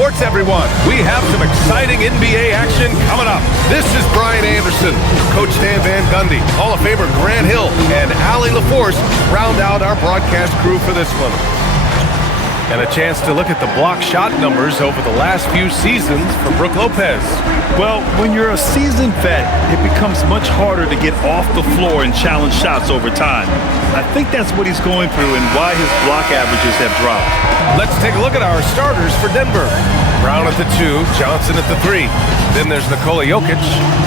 sports, everyone. We have some exciting NBA action coming up. This is Brian Anderson, Coach Stan Van Gundy, Hall of Famer Grant Hill, and Allie LaForce round out our broadcast crew for this one. And a chance to look at the block shot numbers over the last few seasons for Brook Lopez. Well, when you're a seasoned vet, it becomes much harder to get off the floor and challenge shots over time. I think that's what he's going through and why his block averages have dropped. Let's take a look at our starters for Denver. Brown at the 2, Johnson at the 3. Then there's Nikola Jokic.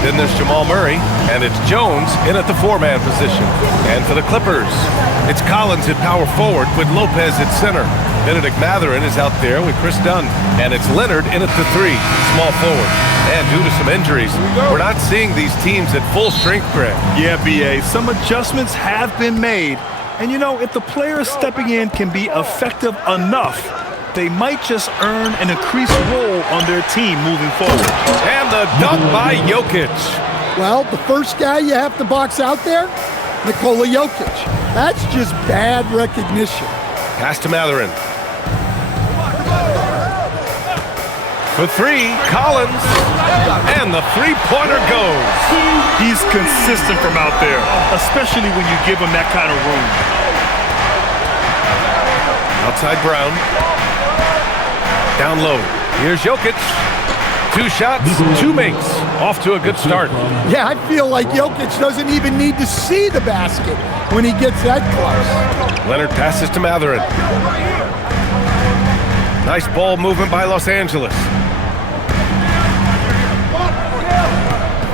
Then there's Jamal Murray. And it's Jones in at the 4-man position. And for the Clippers, it's Collins at power forward with Lopez at center. Benedict Mathurin is out there with Chris Dunn. And it's Leonard in at the 3, small forward. And due to some injuries, we're not seeing these teams at full strength, Greg. Yeah, B.A., some adjustments have been made. And, you know, if the players stepping in can be effective enough, they might just earn an increased role on their team moving forward. And the dunk by Jokic. Well, the first guy you have to box out there, Nikola Jokic. That's just bad recognition. Pass to Mathurin. For 3, Collins. And the three-pointer goes. He's consistent from out there, especially when you give him that kind of room. Outside Brown. Down low. Here's Jokic. 2 shots, 2 makes. Off to a good start. Yeah, I feel like Jokic doesn't even need to see the basket when he gets that close. Leonard passes to Mathurin. Nice ball movement by Los Angeles.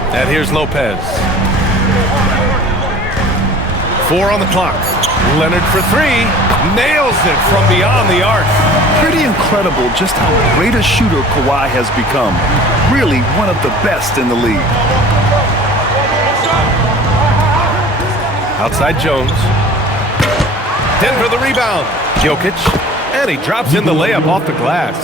And here's Lopez. 4 on the clock. Leonard for 3. Nails it from beyond the arc. Pretty incredible just how great a shooter Kawhi has become. Really one of the best in the league. Outside Jones. Denver the rebound. Jokic. And he drops in the layup off the glass.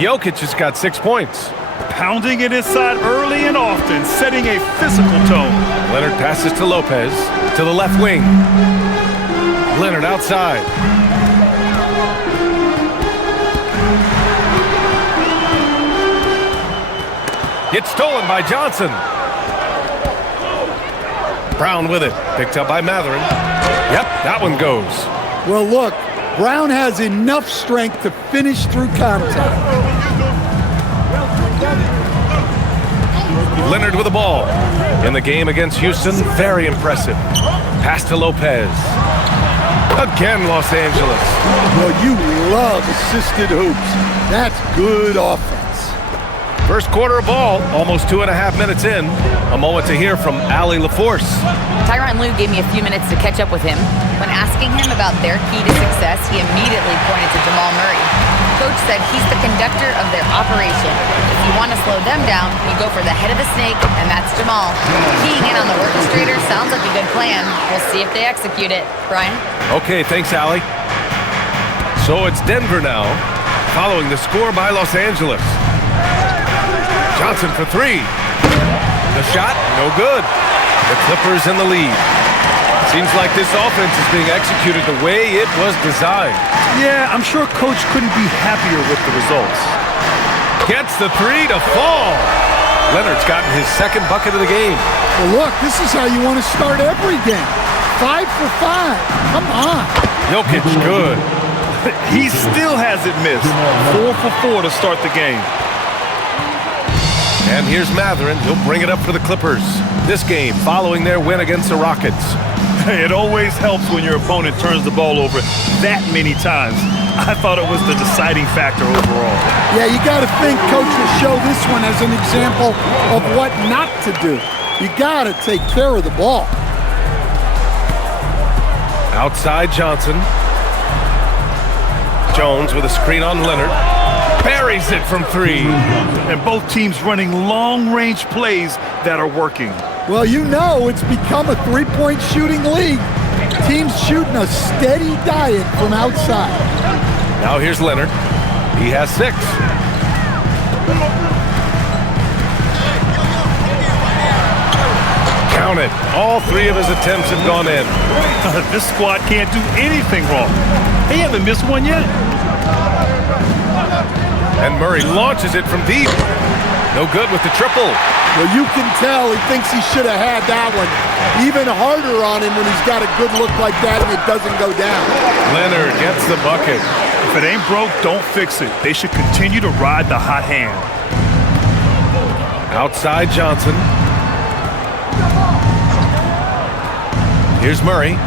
Jokic has got 6 points. Pounding it inside early and often, setting a physical tone. Leonard passes to Lopez. To the left wing. Leonard outside. It's stolen by Johnson. Brown with it. Picked up by Mathurin. Yep, that one goes. Well, look, Brown has enough strength to finish through contact. Leonard with the ball. In the game against Houston, very impressive. Pass to Lopez. Again, Los Angeles. Well, you love assisted hoops. That's good offense. First quarter of ball, almost 2.5 minutes in. A moment to hear from Allie LaForce. Tyronn Lue gave me a few minutes to catch up with him. When asking him about their key to success, he immediately pointed to Jamal Murray. Coach said he's the conductor of their operation. If you want to slow them down, you go for the head of the snake, and that's Jamal. Keying in on the orchestrator sounds like a good plan. We'll see if they execute it. Brian? Okay, thanks, Allie. So it's Denver now, following the score by Los Angeles. Johnson for 3. The shot, no good. The Clippers in the lead. Seems like this offense is being executed the way it was designed. Yeah, I'm sure Coach couldn't be happier with the results. Gets the 3 to fall. Leonard's gotten his 2nd bucket of the game. Well, look, this is how you want to start every game. 5 for 5. Come on. Jokic, good. He still hasn't missed. 4 for 4 to start the game. And here's Mathurin. He'll bring it up for the Clippers. This game following their win against the Rockets. It always helps when your opponent turns the ball over that many times. I thought it was the deciding factor overall. Yeah, you got to think Coach will show this one as an example of what not to do. You got to take care of the ball. Outside Johnson. Jones with a screen on Leonard. Buries it from 3. And both teams running long-range plays that are working. Well, you know it's become a three-point shooting league. Teams shooting a steady diet from outside. Now here's Leonard. He has 6. Count it. All 3 of his attempts have gone in. This squad can't do anything wrong. They haven't missed one yet. And Murray launches it from deep. No good with the triple. Well, you can tell he thinks he should have had that one. Even harder on him when he's got a good look like that and it doesn't go down. Leonard gets the bucket. If it ain't broke, don't fix it. They should continue to ride the hot hand. Outside Johnson. Here's Murray.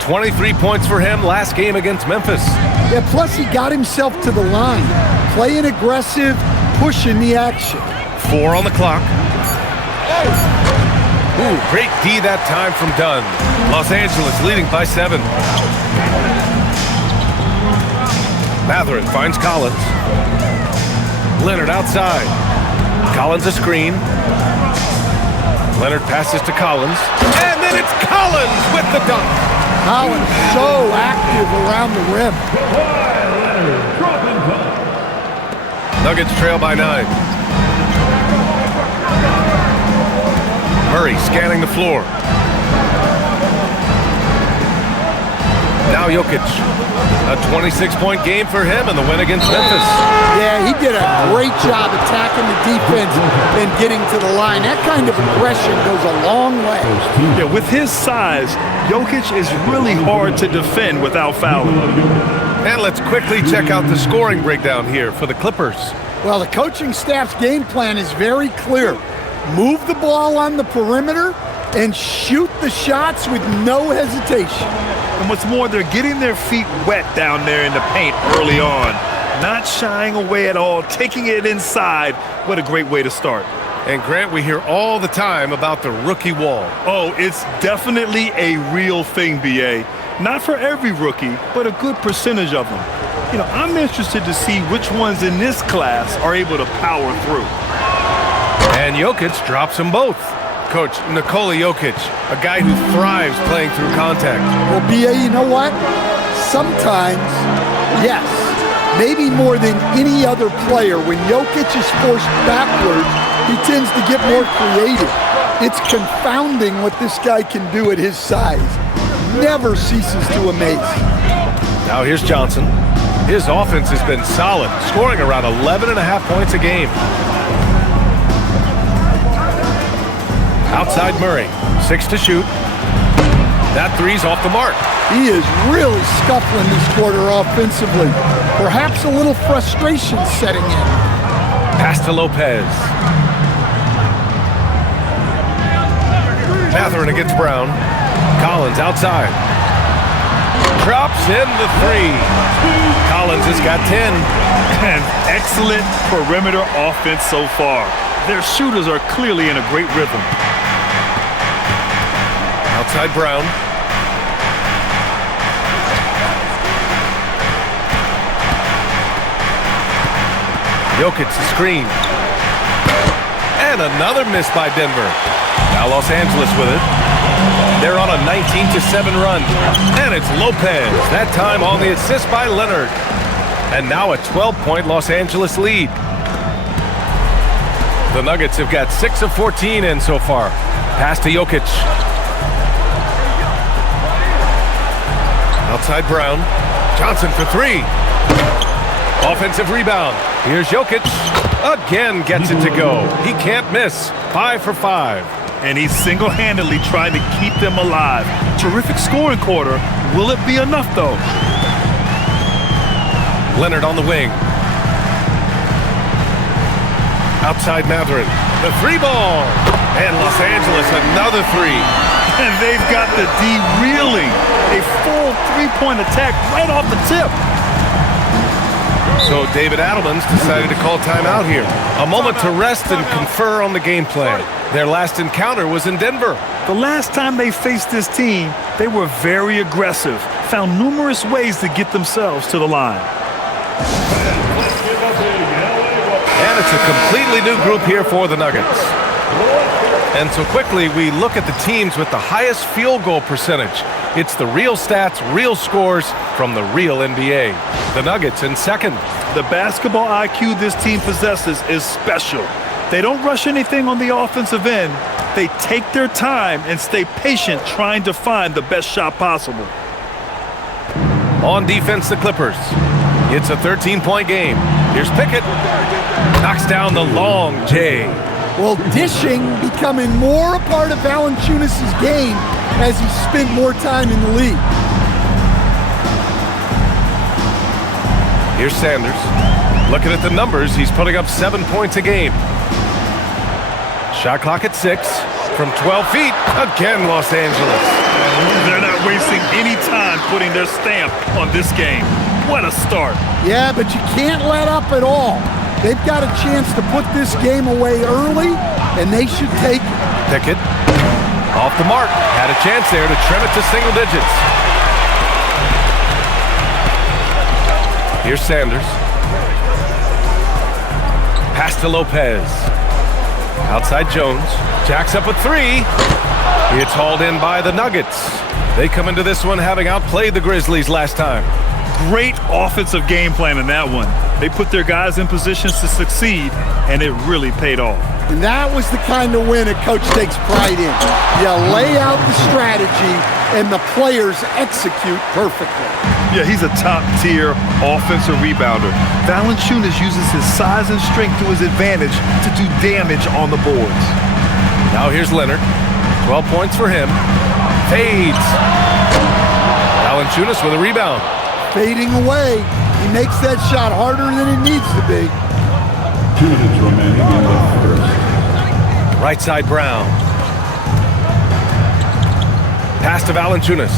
23 points for him last game against Memphis. Yeah, plus he got himself to the line. Playing aggressive, pushing the action. 4 on the clock. Ooh, great D that time from Dunn. Los Angeles leading by 7. Mathurin finds Collins. Leonard outside. Collins a screen. Leonard passes to Collins. And then it's Collins with the dunk. Collins so active around the rim. Nuggets trail by 9. Murray scanning the floor. Now Jokic. A 26-point game for him in the win against Memphis. Yeah, he did a great job attacking the defense and getting to the line. That kind of aggression goes a long way. Yeah, with his size, Jokic is really hard to defend without fouling. And let's quickly check out the scoring breakdown here for the Clippers. Well, the coaching staff's game plan is very clear. Move the ball on the perimeter and shoot the shots with no hesitation. And what's more, they're getting their feet wet down there in the paint early on. Not shying away at all, taking it inside. What a great way to start. And Grant, we hear all the time about the rookie wall. Oh, it's definitely a real thing, B.A. Not for every rookie, but a good percentage of them. You know, I'm interested to see which ones in this class are able to power through. And Jokic drops them both. Coach, Nikola Jokic, a guy who thrives playing through contact. Well, B.A., you know what? Sometimes, yes, maybe more than any other player, when Jokic is forced backwards, he tends to get more creative. It's confounding what this guy can do at his size. Never ceases to amaze. Now here's Johnson. His offense has been solid, scoring around 11.5 points a game. Outside Murray, 6 to shoot. That three's off the mark. He is really scuffling this quarter offensively. Perhaps a little frustration setting in. Pass to Lopez. Mathurin against Brown. Collins outside. Drops in the 3. Collins has got 10. An excellent perimeter offense so far. Their shooters are clearly in a great rhythm. Outside Brown. Jokic the screen. And another miss by Denver. Now Los Angeles with it. They're on a 19-7 run. And it's Lopez. That time on the assist by Leonard. And now a 12-point Los Angeles lead. The Nuggets have got 6 of 14 in so far. Pass to Jokic. Outside Brown. Johnson for 3. Offensive rebound. Here's Jokic. Again gets it to go. He can't miss. 5 for 5. And he's single-handedly trying to keep them alive. Terrific scoring quarter. Will it be enough, though? Leonard on the wing. Outside Mathurin. The 3 ball. And Los Angeles another 3. And they've got the D reeling. A full 3-point attack right off the tip. So David Adelman's decided to call timeout here. A moment to rest and confer on the game plan. Their last encounter was in Denver. The last time they faced this team, they were very aggressive, found numerous ways to get themselves to the line. And it's a completely new group here for the Nuggets. And so quickly we look at the teams with the highest field goal percentage. It's the real stats, real scores from the real NBA. The Nuggets in second. The basketball IQ this team possesses is special. They don't rush anything on the offensive end. They take their time and stay patient trying to find the best shot possible. On defense, the Clippers. It's a 13-point game. Here's Pickett. Knocks down the long J. Well, dishing becoming more a part of Valanciunas' game as he spent more time in the league. Here's Sanders. Looking at the numbers, he's putting up 7 points a game. Shot clock at 6 from 12 feet. Again, Los Angeles. They're not wasting any time putting their stamp on this game. What a start. Yeah, but you can't let up at all. They've got a chance to put this game away early, and they should take it. Pickett off the mark. Had a chance there to trim it to single digits. Here's Sanders. Pass to Lopez. Outside Jones. Jacks up with 3. It's hauled in by the Nuggets. They come into this one having outplayed the Grizzlies last time. Great offensive game plan in that one. They put their guys in positions to succeed, and it really paid off. And that was the kind of win a coach takes pride in. You lay out the strategy, and the players execute perfectly. Yeah, he's a top-tier offensive rebounder. Valanciunas uses his size and strength to his advantage to do damage on the boards. Now here's Leonard. 12 points for him. Fades. Valanciunas with a rebound. Fading away. He makes that shot harder than it needs to be. 2 minutes remaining in the first. Right side Brown. Pass to Valanciunas.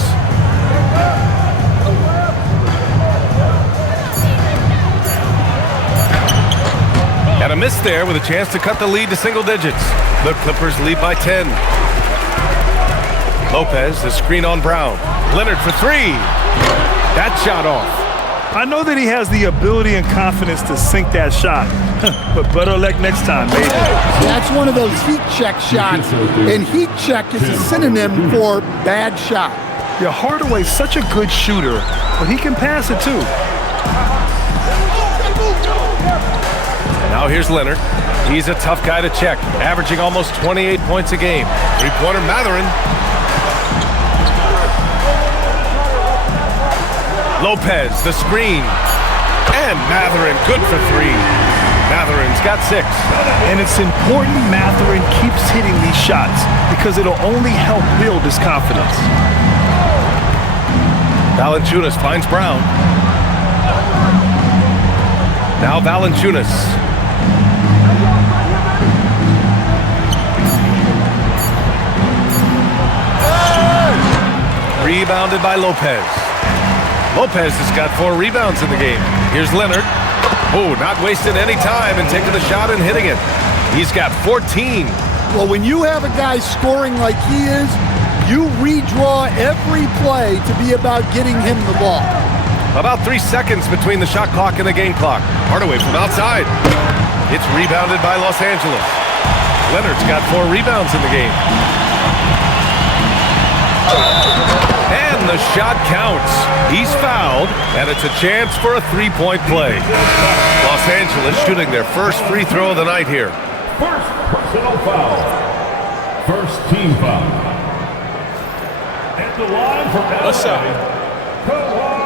And a miss there with a chance to cut the lead to single digits. The Clippers lead by 10. Lopez, the screen on Brown. Leonard for 3. That shot off. I know that he has the ability and confidence to sink that shot, but better luck next time, maybe. That's one of those heat check shots, and heat check is a synonym for bad shot. Yeah, Hardaway's such a good shooter, but he can pass it too. Now here's Leonard. He's a tough guy to check, averaging almost 28 points a game. Three-pointer Mathurin. Lopez, the screen. And Mathurin, good for 3. Mathurin's got 6. And it's important Mathurin keeps hitting these shots because it'll only help build his confidence. Valanciunas finds Brown. Now Valanciunas. Rebounded by Lopez. Lopez has got 4 rebounds in the game. Here's Leonard. Oh, not wasting any time and taking the shot and hitting it. He's got 14. Well, when you have a guy scoring like he is, you redraw every play to be about getting him the ball. About 3 seconds between the shot clock and the game clock. Hardaway from outside. It's rebounded by Los Angeles. Leonard's got 4 rebounds in the game. And the shot counts. He's fouled, and it's a chance for a 3-point play. Los Angeles shooting their first free throw of the night here. First personal foul. First team foul. At the line for LA. Kawhi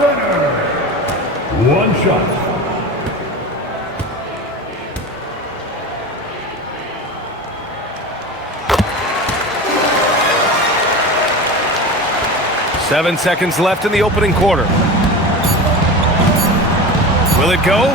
Leonard. 1 shot. Seven seconds left in the opening quarter. Will it go?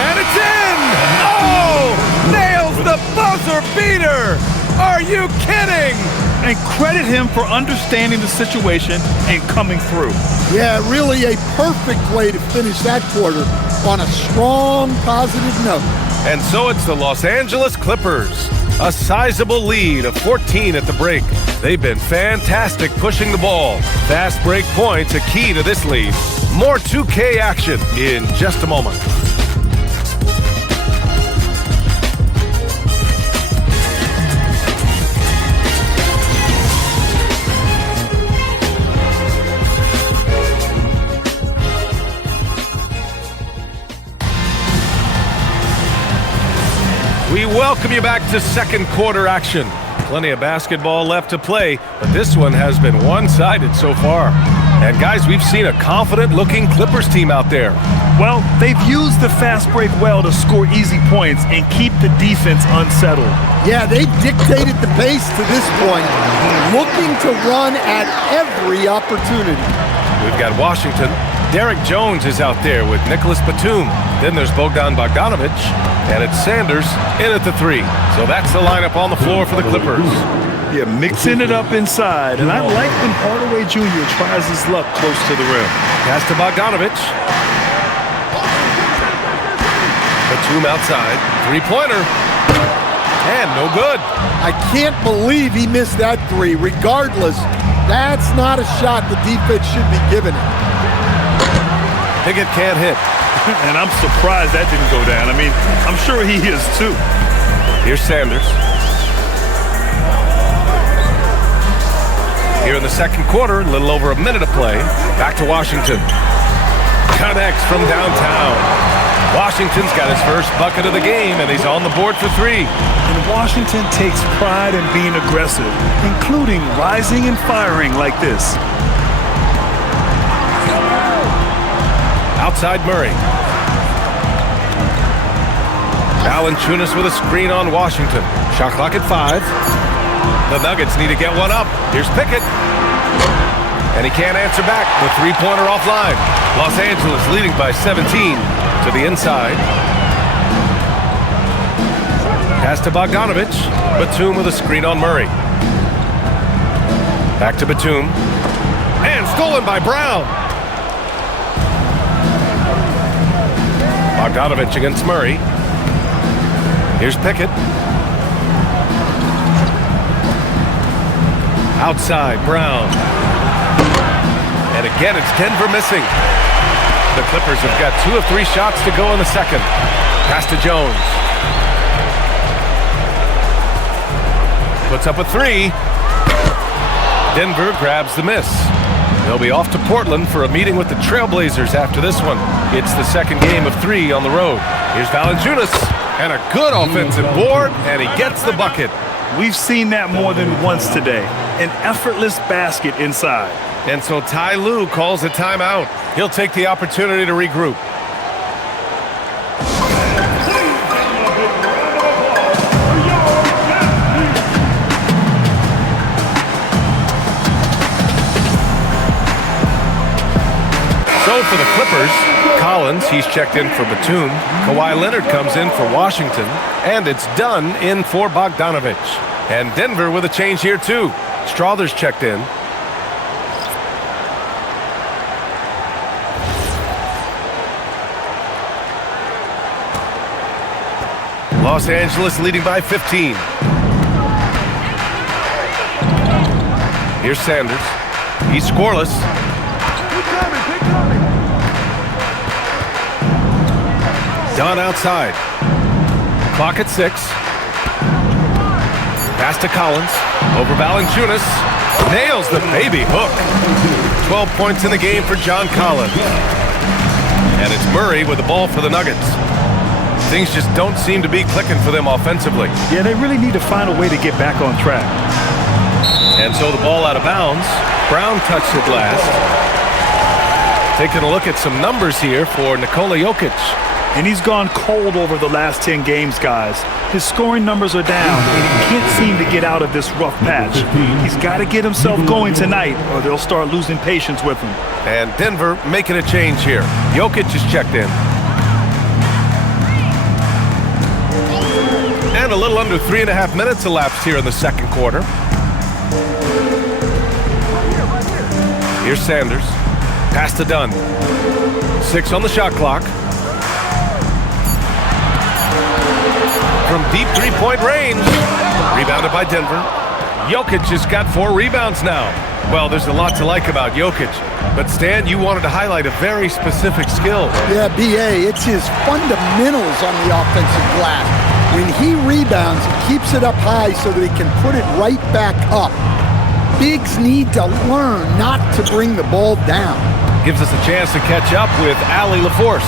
And it's in! Oh! Nails the buzzer beater! Are you kidding? And credit him for understanding the situation and coming through. Yeah, really a perfect way to finish that quarter on a strong, positive note. And so it's the Los Angeles Clippers. A sizable lead of 14 at the break. They've been fantastic pushing the ball. Fast break points a key to this lead. More 2K action in just a moment. We welcome you back to second quarter action. Plenty of basketball left to play, but this one has been one-sided so far. And guys, we've seen a confident-looking Clippers team out there. Well, they've used the fast break well to score easy points and keep the defense unsettled. Yeah, they've dictated the pace to this point, looking to run at every opportunity. We've got Washington. Derek Jones is out there with Nicholas Batum. Then there's Bogdan Bogdanovic, and it's Sanders in at the 3. So that's the lineup on the floor for the Clippers. Yeah, mixing it up inside, and I like when Hardaway Jr. tries his luck close to the rim. Pass to Bogdanovic. Batum outside. Three-pointer. And no good. I can't believe he missed that 3. Regardless, that's not a shot the defense should be giving him. Pickett can't hit. And I'm surprised that didn't go down. I mean, I'm sure he is too. Here's Sanders. Here in the second quarter, a little over a minute of play. Back to Washington. Connects from downtown. Washington's got his first bucket of the game, and he's on the board for 3. And Washington takes pride in being aggressive, including rising and firing like this. Outside Murray. Valanciunas with a screen on Washington. Shot clock at 5. The Nuggets need to get one up. Here's Pickett. And he can't answer back. The three-pointer offline. Los Angeles leading by 17 to the inside. Pass to Bogdanovic. Batum with a screen on Murray. Back to Batum. And stolen by Brown. Bogdanovic against Murray. Here's Pickett. Outside, Brown. And again, it's Denver missing. The Clippers have got 2 of 3 shots to go in the second. Pass to Jones. Puts up a 3. Denver grabs the miss. They'll be off to Portland for a meeting with the Trailblazers after this one. It's the second game of 3 on the road. Here's Valanciunas. And a good offensive board, and he gets the bucket. We've seen that more than once today. An effortless basket inside. And so Ty Lue calls a timeout. He'll take the opportunity to regroup. So for the Clippers, Collins, he's checked in for Batum. Kawhi Leonard comes in for Washington. And it's done in for Bogdanovic. And Denver with a change here too. Strother's checked in. Los Angeles leading by 15. Here's Sanders. He's scoreless. Dunn outside. Clock at 6. Pass to Collins. Over Valanciunas. Nails the baby hook. 12 points in the game for John Collins. And it's Murray with the ball for the Nuggets. Things just don't seem to be clicking for them offensively. Yeah, they really need to find a way to get back on track. And so the ball out of bounds. Brown touched it last. Taking a look at some numbers here for Nikola Jokic. And he's gone cold over the last 10 games, guys. His scoring numbers are down, and he can't seem to get out of this rough patch. He's got to get himself going tonight, or they'll start losing patience with him. And Denver making a change here. Jokic is checked in. And a little under 3.5 minutes elapsed here in the second quarter. Here's Sanders. Pass to Dunn. 6 on the shot clock. From deep three-point range. Rebounded by Denver. Jokic has got 4 rebounds now. Well, there's a lot to like about Jokic. But Stan, you wanted to highlight a very specific skill. Yeah, B.A., it's his fundamentals on the offensive glass. When he rebounds, he keeps it up high so that he can put it right back up. Bigs need to learn not to bring the ball down. gives us a chance to catch up with Allie LaForce.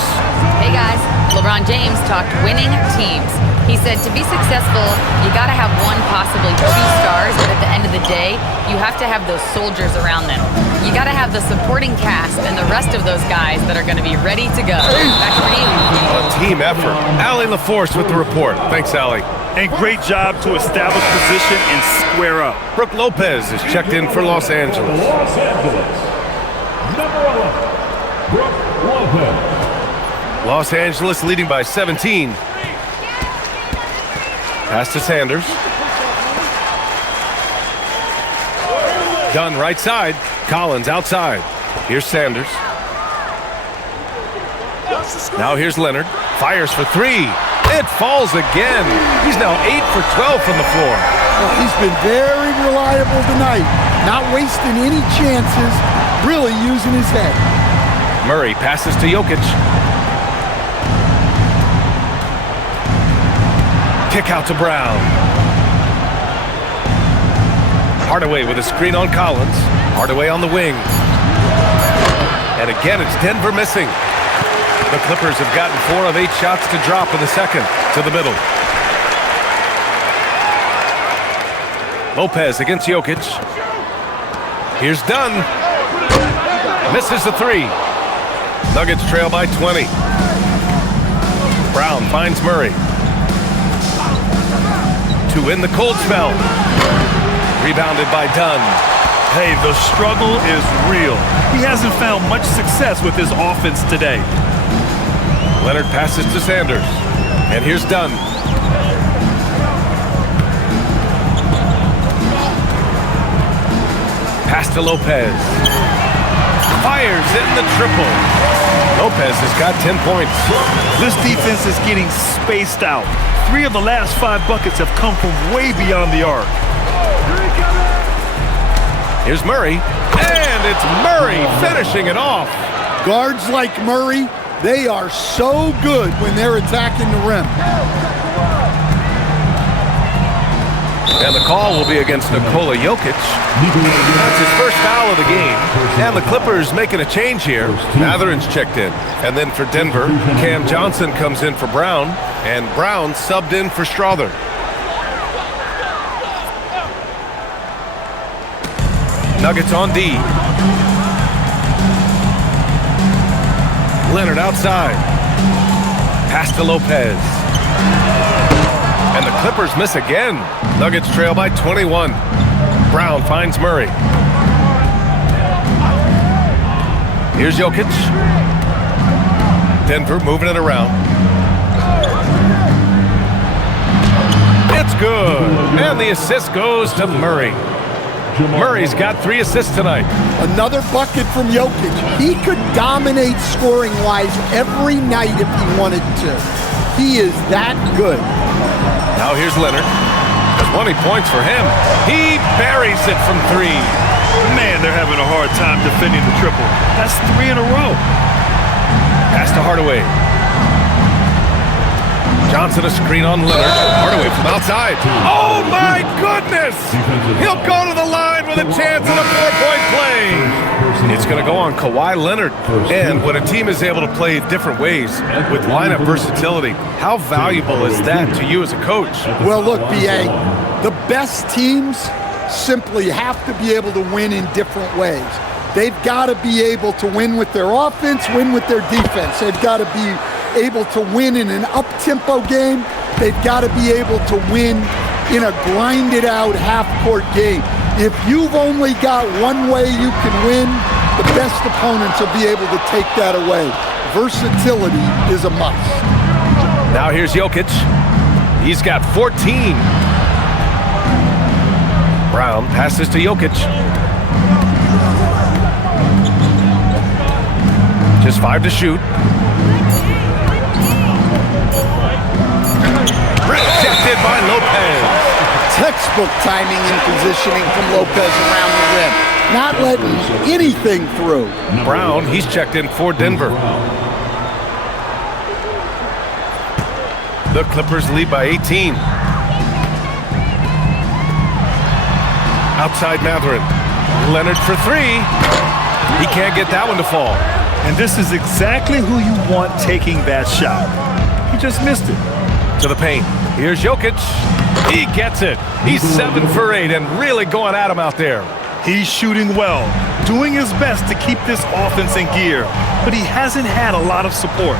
Hey guys, LeBron James talked winning teams. He said to be successful, you gotta have one, possibly two stars, but at the end of the day, you have to have those soldiers around them. You gotta have the supporting cast and the rest of those guys that are gonna be ready to go. Back to you. A team effort. Allie LaForce with the report. Thanks, Allie. And great job to establish position and square up. Brooke Lopez is checked in for Los Angeles. Los Angeles. Number 11, Brooke Lopez. Los Angeles leading by 17. Pass to Sanders. Dunn right side. Collins outside. Here's Sanders. Now here's Leonard. Fires for three. It falls again. He's now 8 for 12 from the floor. Well, he's been very reliable tonight. Not wasting any chances. Really using his head. Murray passes to Jokic. Kick out to Brown. Hardaway with a screen on Collins. Hardaway on the wing. And again, it's Denver missing. The Clippers have gotten 4 of 8 shots to drop in the second. To the middle. Lopez against Jokic. Here's Dunn. Misses the three. Nuggets trail by 20. Brown finds Murray. To win the cold spell. Rebounded by Dunn. Hey, the struggle is real. He hasn't found much success with his offense today. Leonard passes to Sanders. And here's Dunn. Pass to Lopez. Fires in the triple. Lopez has got 10 points. This defense is getting spaced out. 3 of the last 5 buckets have come from way beyond the arc. Here's Murray. And it's Murray finishing it off. Guards like Murray, they are so good when they're attacking the rim. And the call will be against Nikola Jokic. That's his first foul of the game. And the Clippers making a change here. Matherin's checked in. And then for Denver, Cam Johnson comes in for Brown. And Brown subbed in for Strother. Nuggets on D. Leonard outside. Pass to Lopez. And the Clippers miss again. Nuggets trail by 21. Brown finds Murray. Here's Jokic. Denver moving it around. It's good. And the assist goes to Murray. Murray's got 3 assists tonight. Another bucket from Jokic. He could dominate scoring-wise every night if he wanted to. He is that good. Now here's Leonard. There's 20 points for him. He buries it from 3. Man, they're having a hard time defending the triple. That's 3 in a row. Pass to Hardaway. Johnson a screen on Leonard. Hardaway from outside. Oh my goodness! He'll go to the line with a chance at a 4-point play. It's going to go on Kawhi Leonard. And when a team is able to play different ways with lineup versatility, how valuable is that to you as a coach? Well, look, B.A., the best teams simply have to be able to win in different ways. They've got to be able to win with their offense, win with their defense. They've got to be able to win in an up-tempo game. They've got to be able to win in a grinded-out half-court game. If you've only got one way you can win, the best opponents will be able to take that away. Versatility is a must. Now here's Jokic. He's got 14. Brown passes to Jokic. Just 5 to shoot. Rejected by Lopez. Textbook timing and positioning from Lopez around the rim. Not letting anything through. Brown, he's checked in for Denver. The Clippers lead by 18. Outside Matherin. Leonard for 3. He can't get that one to fall. And this is exactly who you want taking that shot. He just missed it. To the paint. Here's Jokic. He gets it. He's 7 for 8 and really going at him out there. He's shooting well, doing his best to keep this offense in gear, but he hasn't had a lot of support.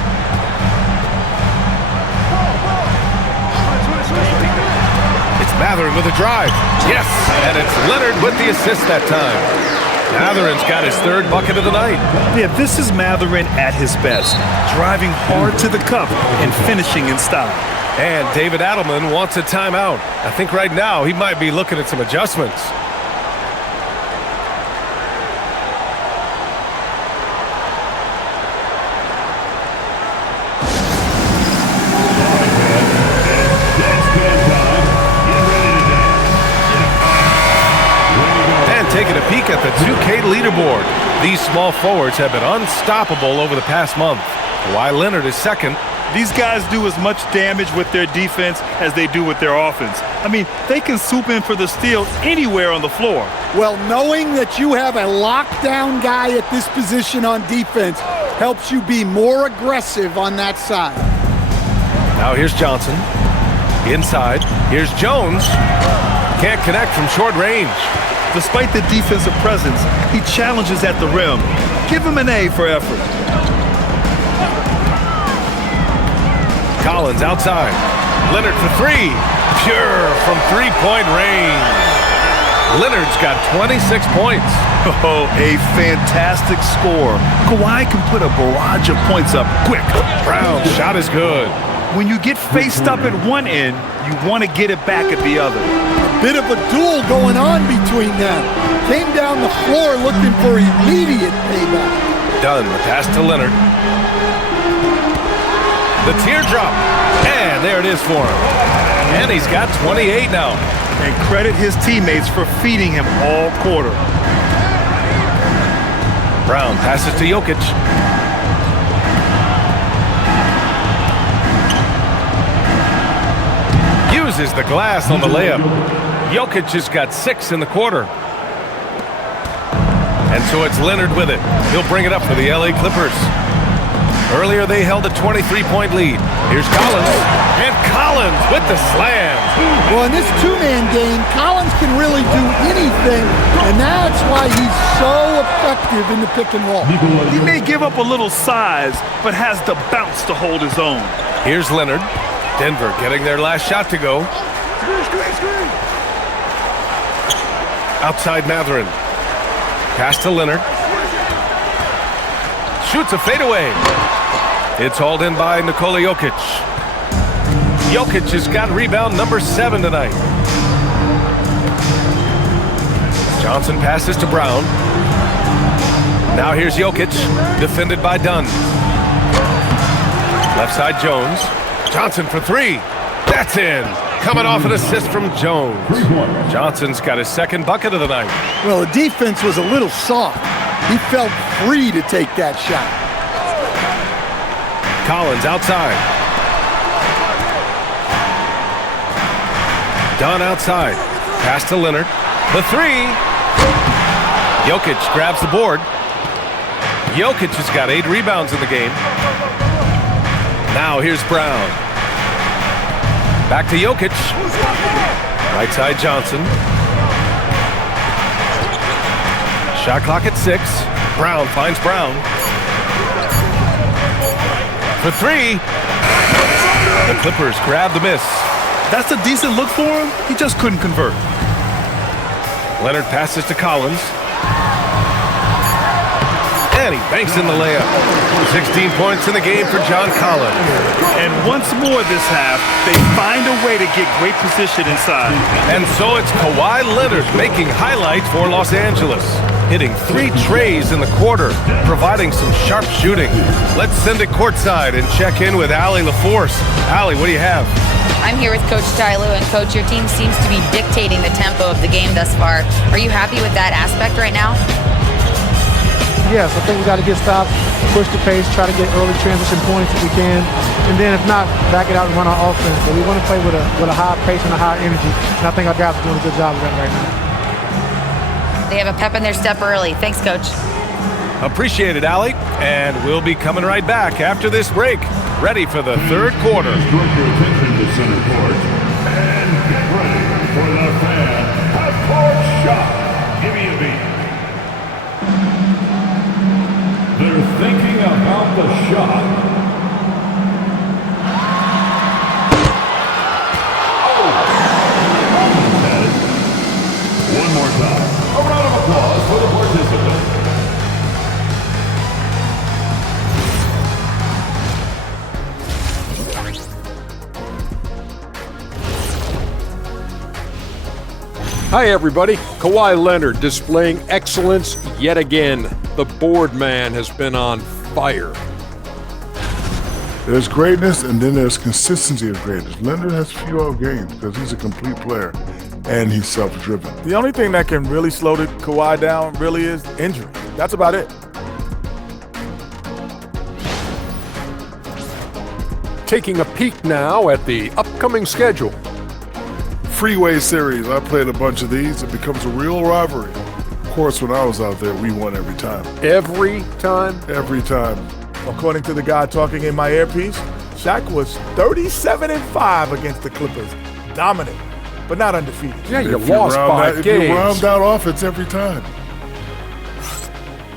It's Mathurin with a drive. Yes, and it's Leonard with the assist that time. Mathurin's got his 3rd bucket of the night. Yeah, this is Mathurin at his best, driving hard to the cup and finishing in style. And David Adelman wants a timeout. I think right now he might be looking at some adjustments. And taking a peek at the 2K leaderboard. These small forwards have been unstoppable over the past month. Kawhi Leonard is 2nd. These guys do as much damage with their defense as they do with their offense. I mean, they can swoop in for the steal anywhere on the floor. Well, knowing that you have a lockdown guy at this position on defense helps you be more aggressive on that side. Now here's Johnson. Inside. Here's Jones. Can't connect from short range. Despite the defensive presence, he challenges at the rim. Give him an A for effort. Collins outside. Leonard for 3. Pure from 3-point range. Leonard's got 26 points. Oh, a fantastic score. Kawhi can put a barrage of points up quick. Brown's shot is good. When you get faced up at one end, you want to get it back at the other. A bit of a duel going on between them. Came down the floor looking for immediate payback. Dunn, the pass to Leonard. The teardrop. And there it is for him. And he's got 28 now. And credit his teammates for feeding him all quarter. Brown passes to Jokic. Uses the glass on the layup. Jokic has got 6 in the quarter. And so it's Leonard with it. He'll bring it up for the LA Clippers. Earlier they held a 23-point lead. Here's Collins. And Collins with the slam. Well, in this 2-man game, Collins can really do anything, and that's why he's so effective in the pick and roll. He may give up a little size, but has the bounce to hold his own. Here's Leonard. Denver getting their last shot to go. Outside Mathurin. Pass to Leonard. Shoots a fadeaway. It's hauled in by Nikola Jokic. Jokic has got rebound number 7 tonight. Johnson passes to Brown. Now here's Jokic, defended by Dunn. Left side Jones. Johnson for 3. That's in. Coming off an assist from Jones. Johnson's got his 2nd bucket of the night. Well, the defense was a little soft. He felt free to take that shot. Collins outside. Dunn outside. Pass to Leonard. The 3. Jokic grabs the board. Jokic has got 8 rebounds in the game. Now here's Brown. Back to Jokic. Right side Johnson. Shot clock at 6. Brown finds Brown. For 3. The Clippers grab the miss. That's a decent look for him. He just couldn't convert. Leonard passes to Collins. And he banks in the layup. 16 points in the game for John Collins. And once more this half, they find a way to get great position inside. And so it's Kawhi Leonard making highlights for Los Angeles. Hitting 3 trays in the quarter, providing some sharp shooting. Let's send it courtside and check in with Allie LaForce. Allie, what do you have? I'm here with Coach Ty Lue, and Coach, your team seems to be dictating the tempo of the game thus far. Are you happy with that aspect right now? Yes, I think we got to get stops, push the pace, try to get early transition points if we can, and then if not, back it out and run our offense. But we want to play with a high pace and a high energy, and I think our guys are doing a good job of that right now. They have a pep in their step early. Thanks, Coach. Appreciate it, Allie. And we'll be coming right back after this break. Ready for the third quarter. Direct your attention to center court and get ready for the fan half-court shot. Give me a beat. They're thinking about the shot. One more time. A round of applause for the participant. Hi everybody, Kawhi Leonard displaying excellence yet again. The board man has been on fire. There's greatness and then there's consistency of greatness. Leonard has few out games because he's a complete player and he's self-driven. The only thing that can really slow the Kawhi down really is injury. That's about it. Taking a peek now at the upcoming schedule. Freeway series, I played a bunch of these. It becomes a real rivalry. Of course, when I was out there, we won every time. Every time? Every time. According to the guy talking in my earpiece, Shaq was 37-5 against the Clippers. Dominant, but not undefeated. Yeah, you If lost by If games. you round that off, it's every time.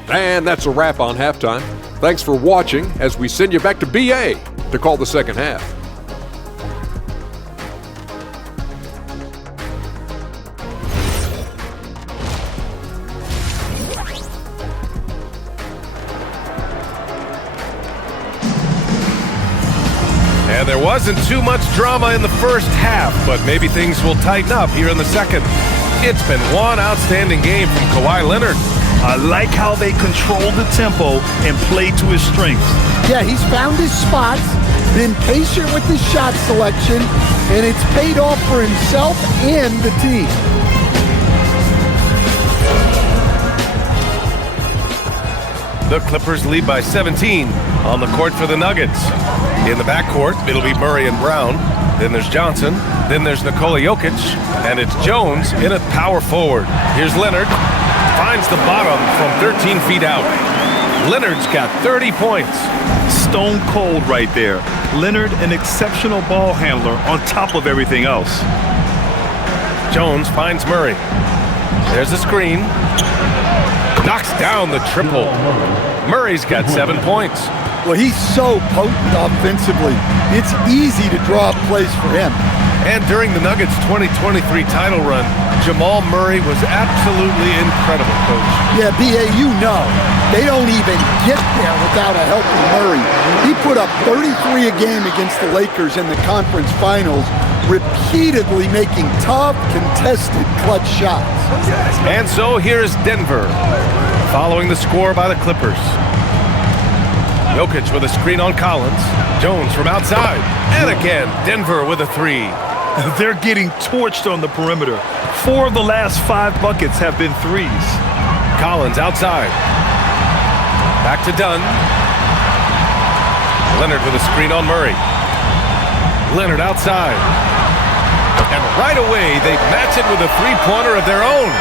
And that's a wrap on halftime. Thanks for watching as we send you back to BA to call the second half. And there wasn't too much drama in the first half, but maybe things will tighten up here in the second. It's been one outstanding game from Kawhi Leonard. I like how they control the tempo and play to his strengths. Yeah, he's found his spots, been patient with his shot selection, and it's paid off for himself and the team. The Clippers lead by 17 on the court for the Nuggets. In the backcourt, it'll be Murray and Brown. Then there's Johnson. Then there's Nikola Jokic. And it's Jones in at power forward. Here's Leonard. Finds the bottom from 13 feet out. Leonard's got 30 points. Stone cold right there. Leonard, an exceptional ball handler on top of everything else. Jones finds Murray. There's a screen. Knocks down the triple. Murray's got 7 points. Well, he's so potent offensively. It's easy to draw up plays for him. And during the Nuggets' 2023 title run, Jamal Murray was absolutely incredible, Coach. Yeah, B.A., you know, they don't even get there without a healthy Murray. He put up 33 a game against the Lakers in the conference finals, repeatedly making tough, contested clutch shots. And so here's Denver, following the score by the Clippers. Jokic with a screen on Collins. Jones from outside. And again, Denver with a three. They're getting torched on the perimeter. 4 of the last 5 buckets have been threes. Collins outside. Back to Dunn. Leonard with a screen on Murray. Leonard outside. And right away, they match it with a three-pointer of their own.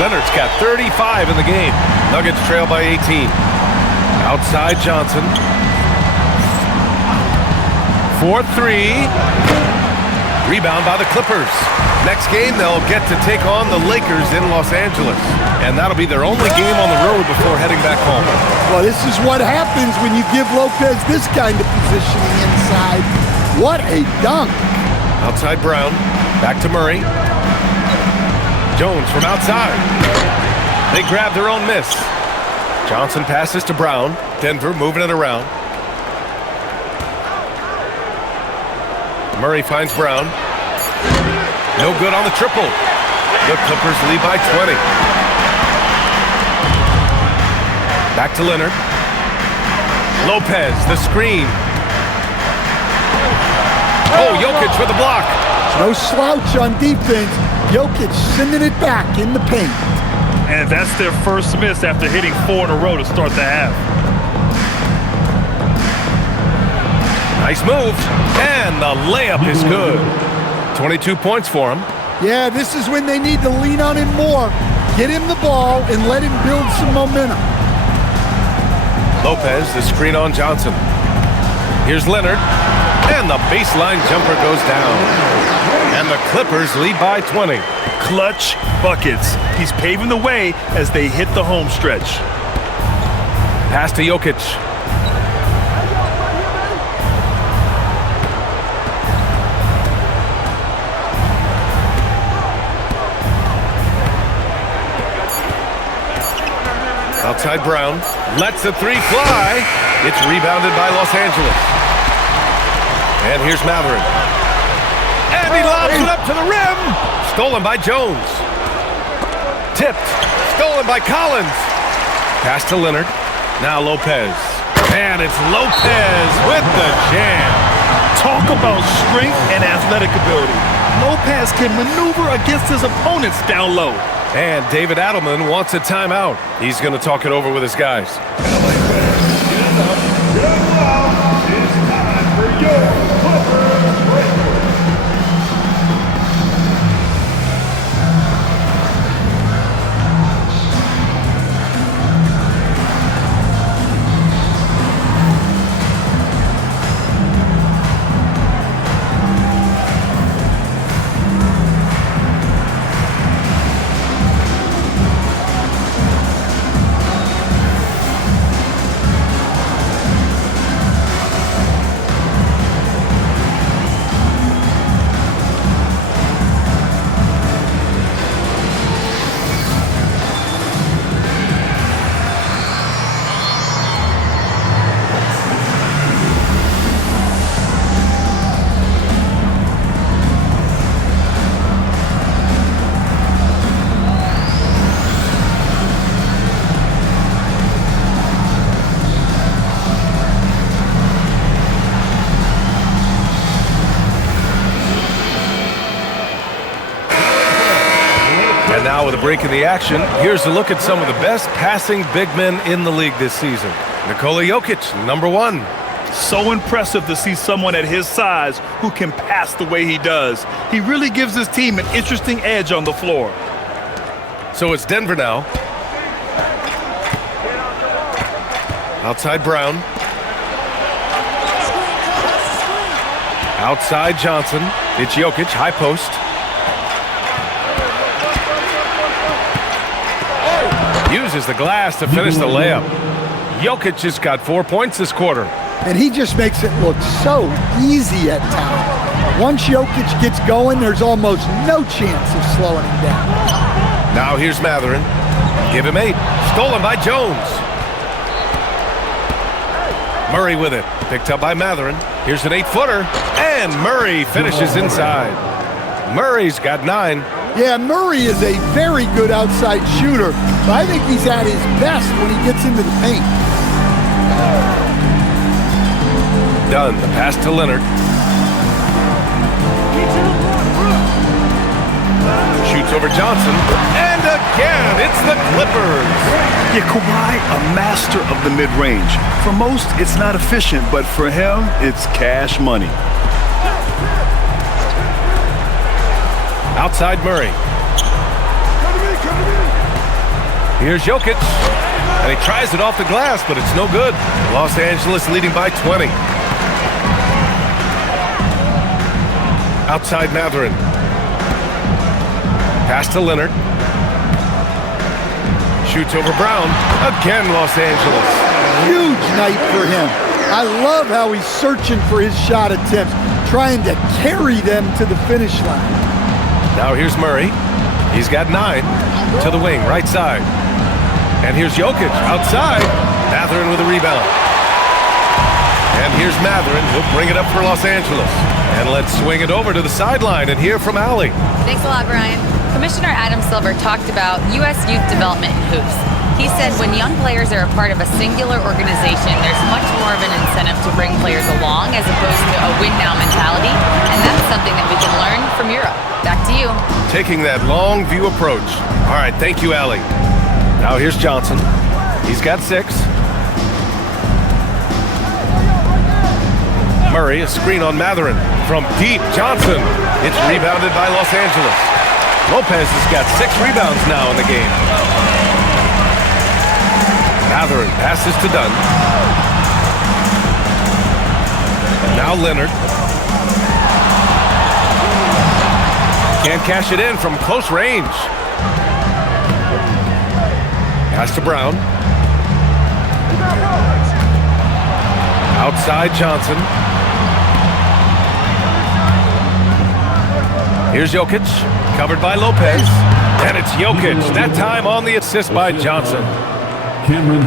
Leonard's got 35 in the game. Nuggets trail by 18. Outside Johnson. 4-3. Rebound by the Clippers. Next game, they'll get to take on the Lakers in Los Angeles. And that'll be their only game on the road before heading back home. Well, this is what happens when you give Lopez this kind of positioning inside. What a dunk. Outside Brown. Back to Murray. Jones from outside. They grab their own miss. Johnson passes to Brown. Denver moving it around. Murray finds Brown. No good on the triple. The Clippers lead by 20. Back to Leonard. Lopez, the screen. Oh, Jokic with the block. No slouch on defense. Jokic sending it back in the paint. And that's their first miss after hitting 4 in a row to start the half. Nice move. And the layup is good. 22 points for him. Yeah, this is when they need to lean on him more. Get him the ball and let him build some momentum. Lopez, the screen on Johnson. Here's Leonard, and the baseline jumper goes down. And the Clippers lead by 20. Clutch buckets. He's paving the way as they hit the home stretch. Pass to Jokic. Outside Brown, lets the three fly. It's rebounded by Los Angeles. And here's Matherin. And he lobs it up to the rim. Stolen by Jones. Tipped. Stolen by Collins. Pass to Leonard. Now Lopez. And it's Lopez with the jam. Talk about strength and athletic ability. Lopez can maneuver against his opponents down low. And David Adelman wants a timeout. He's going to talk it over with his guys. It's time for your Clippers break. And now with a break in the action, here's a look at some of the best passing big men in the league this season. Nikola Jokic, number 1. So impressive to see someone at his size who can pass the way he does. He really gives his team an interesting edge on the floor. So it's Denver now. Outside Brown. Outside Johnson. It's Jokic, high post. Uses the glass to finish the layup. Jokic just got 4 points this quarter. And he just makes it look so easy at times. Once Jokic gets going, there's almost no chance of slowing him down. Now here's Matherin. Give him 8. Stolen by Jones. Murray with it. Picked up by Matherin. Here's an 8-footer. And Murray finishes inside. Murray's got 9. Yeah, Murray is a very good outside shooter, but I think he's at his best when he gets into the paint. Done. The pass to Leonard. Shoots over Johnson. And again, it's the Clippers. Yeah, Kawhi, a master of the mid-range. For most, it's not efficient, but for him, it's cash money. Outside Murray. Here's Jokic. And he tries it off the glass, but it's no good. Los Angeles leading by 20. Outside Matherin. Pass to Leonard. Shoots over Brown. Again, Los Angeles. Huge night for him. I love how he's searching for his shot attempts, trying to carry them to the finish line. Now here's Murray. He's got 9 to the wing, right side. And here's Jokic outside. Matherin with a rebound. And here's Matherin. He'll bring it up for Los Angeles. And let's swing it over to the sideline and hear from Allie. Thanks a lot, Brian. Commissioner Adam Silver talked about U.S. youth development in hoops. He said when young players are a part of a singular organization, there's much more of an incentive to bring players along as opposed to a win-now mentality, and that's something that we can learn from Europe. Back to you. Taking that long view approach. All right, thank you, Allie. Now here's Johnson. He's got 6. Murray, a screen on Matherin. From deep, Johnson. It's rebounded by Los Angeles. Lopez has got 6 rebounds now in the game. Mathurin passes to Dunn. Now Leonard. Can't cash it in from close range. Pass to Brown. Outside Johnson. Here's Jokic, covered by Lopez. And it's Jokic, that time on the assist by Johnson.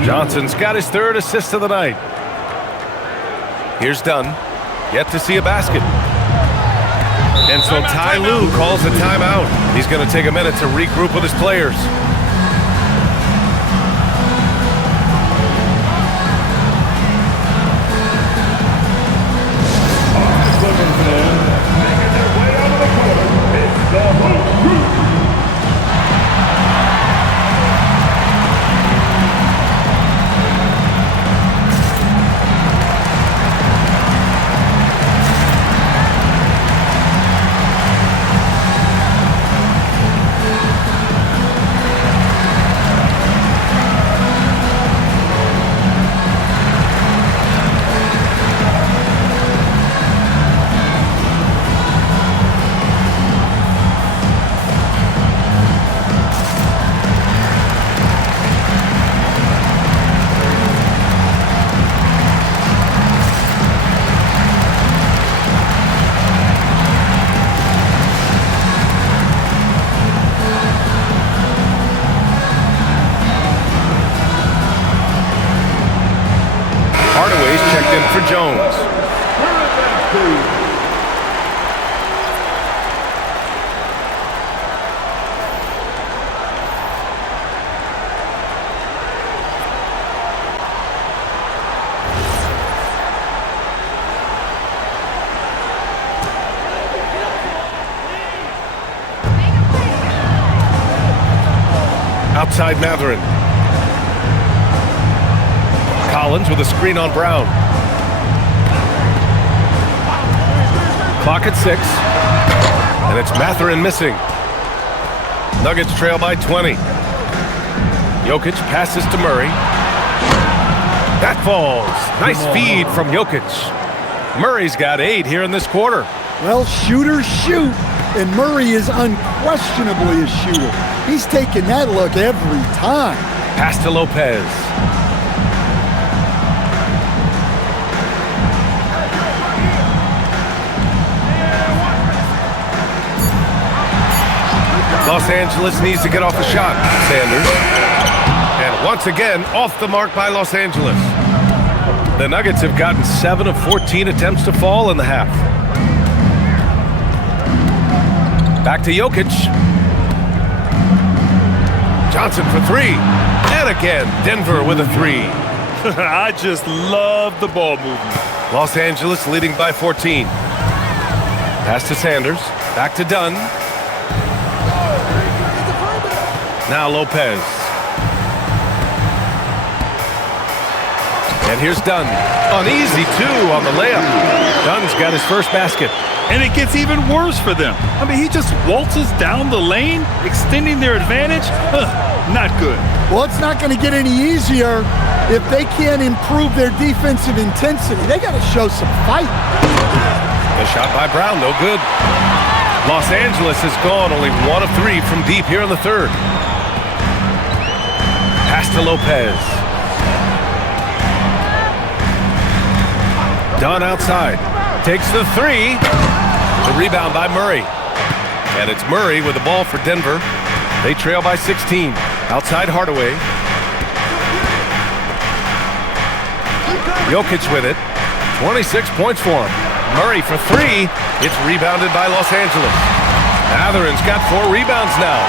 Johnson's got his third assist of the night. Here's Dunn, yet to see a basket. And so Ty Lue calls a timeout. He's going to take a minute to regroup with his players. For Jones. Outside Mathurin. Collins with a screen on Brown. Clock at 6, and it's Mathurin missing. Nuggets trail by 20. Jokic passes to Murray. That falls. Nice feed from Jokic. Murray's got 8 here in this quarter. Well, shooters shoot, and Murray is unquestionably a shooter. He's taking that look every time. Pass to Lopez. Los Angeles needs to get off the shot. Sanders. And once again, off the mark by Los Angeles. The Nuggets have gotten 7 of 14 attempts to fall in the half. Back to Jokic. Johnson for 3. And again, Denver with a 3. I just love the ball movement. Los Angeles leading by 14. Pass to Sanders. Back to Dunn. Now Lopez. And here's Dunn. Uneasy, too, on the layup. Dunn's got his first basket. And it gets even worse for them. I mean, he just waltzes down the lane, extending their advantage. Not good. Well, it's not going to get any easier if they can't improve their defensive intensity. They got to show some fight. A shot by Brown, no good. Los Angeles has gone only 1 of 3 from deep here in the third. Pass to Lopez. Dunn outside. Takes the 3. The rebound by Murray. And it's Murray with the ball for Denver. They trail by 16. Outside Hardaway. Jokic with it. 26 points for him. Murray for 3. It's rebounded by Los Angeles. Mathurin's got 4 rebounds now.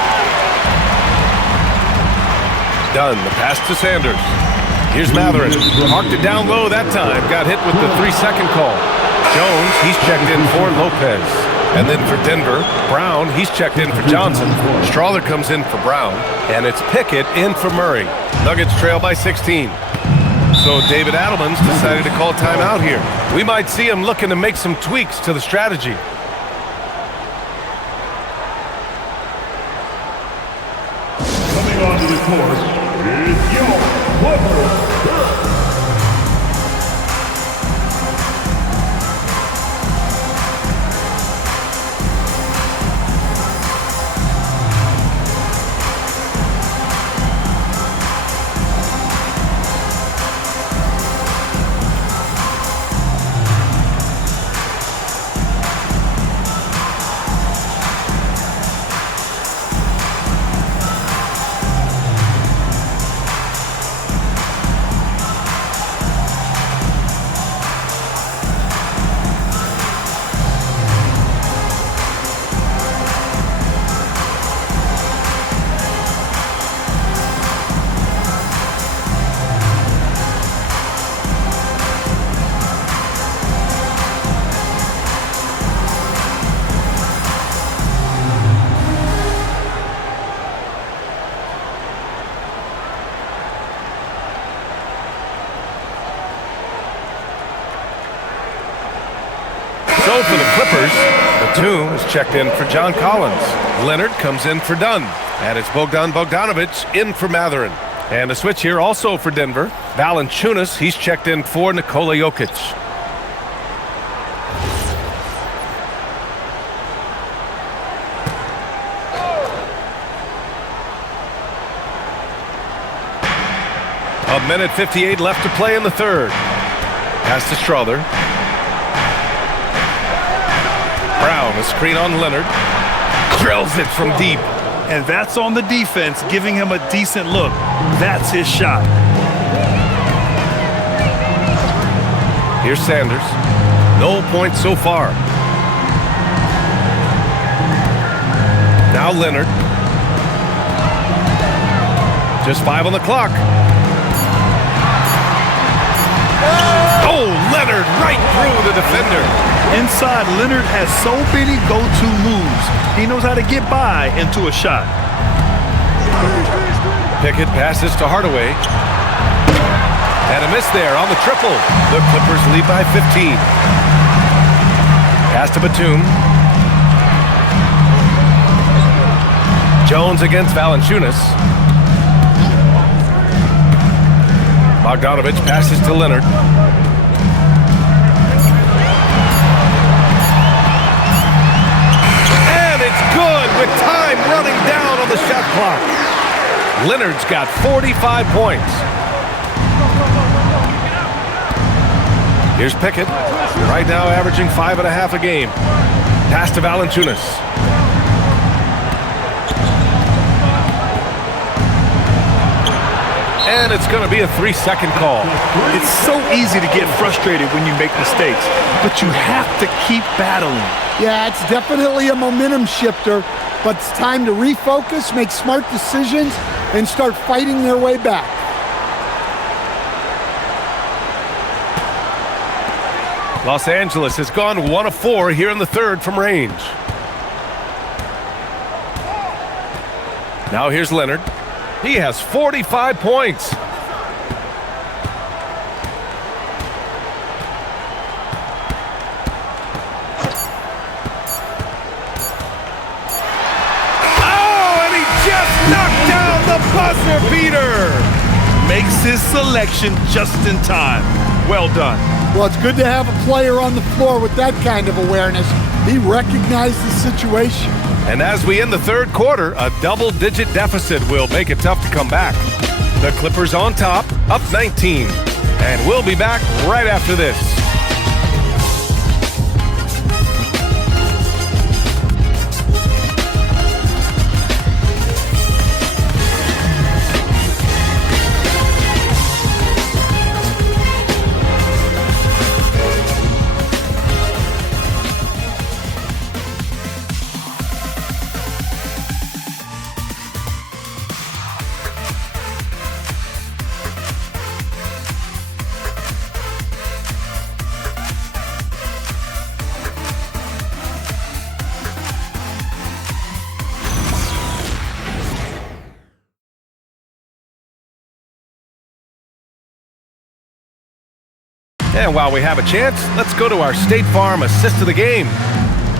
Dunn, the pass to Sanders. Here's Mathurin. Marked it down low that time. Got hit with the 3-second call. Jones, he's checked in for Lopez. And then for Denver, Brown, he's checked in for Johnson. Strawler comes in for Brown. And it's Pickett in for Murray. Nuggets trail by 16. So David Adelman's decided to call timeout here. We might see him looking to make some tweaks to the strategy. Coming onto the court is your Clippers. for the Clippers, Batum is checked in for John Collins. Leonard comes in for Dunn. And it's Bogdan Bogdanovic in for Matherin. And a switch here also for Denver. Valanciunas, he's checked in for Nikola Jokic. A minute 58 left to play in the third. Pass to Strother. Brown, a screen on Leonard. Drills it from deep. And that's on the defense, giving him a decent look. That's his shot. Here's Sanders. No points so far. Now Leonard. Just 5 on the clock. Oh, Leonard right through the defender. Inside, Leonard has so many go-to moves. He knows how to get by into a shot. Pickett passes to Hardaway. And a miss there on the triple. The Clippers lead by 15. Pass to Batum. Jones against Valanciunas. Bogdanovic passes to Leonard. Good with time running down on the shot clock. Leonard's got 45 points. Here's Pickett. Right now averaging 5.5 a game. Pass to Valanciunas. And it's going to be a 3-second call. It's so easy to get frustrated when you make mistakes, but you have to keep battling. Yeah, it's definitely a momentum shifter, but it's time to refocus, make smart decisions, and start fighting their way back. Los Angeles has gone 1 of 4 here in the third from range. Now here's Leonard. He has 45 points. Knocked down the buzzer beater. Makes his selection just in time. Well done. Well, it's good to have a player on the floor with that kind of awareness. He recognized the situation. And as we end the third quarter, a double-digit deficit will make it tough to come back. The Clippers on top, up 19. And we'll be back right after this. And while we have a chance, let's go to our State Farm assist of the game.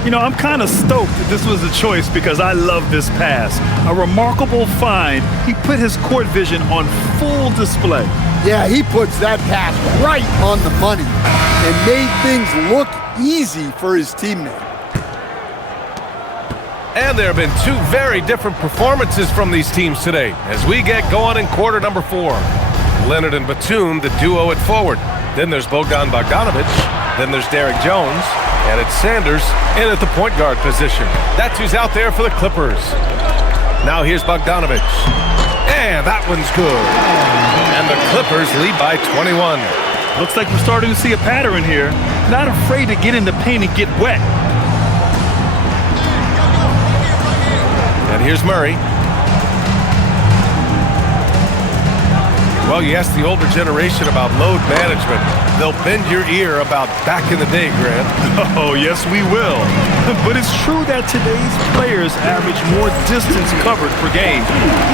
You know, I'm kind of stoked that this was a choice because I love this pass. A remarkable find. He put his court vision on full display. Yeah, he puts that pass right on the money and made things look easy for his teammate. And there have been 2 very different performances from these teams today as we get going in quarter number 4. Leonard and Batum, the duo at forward. Then there's Bogdan Bogdanovic. Then there's Derek Jones. And it's Sanders in at the point guard position. That's who's out there for the Clippers. Now here's Bogdanovic. And that one's good. And the Clippers lead by 21. Looks like we're starting to see a pattern here. Not afraid to get in the paint and get wet. And here's Murray. Well, you ask the older generation about load management, they'll bend your ear about back in the day, Grant. Oh, yes, we will. But it's true that today's players average more distance covered per game,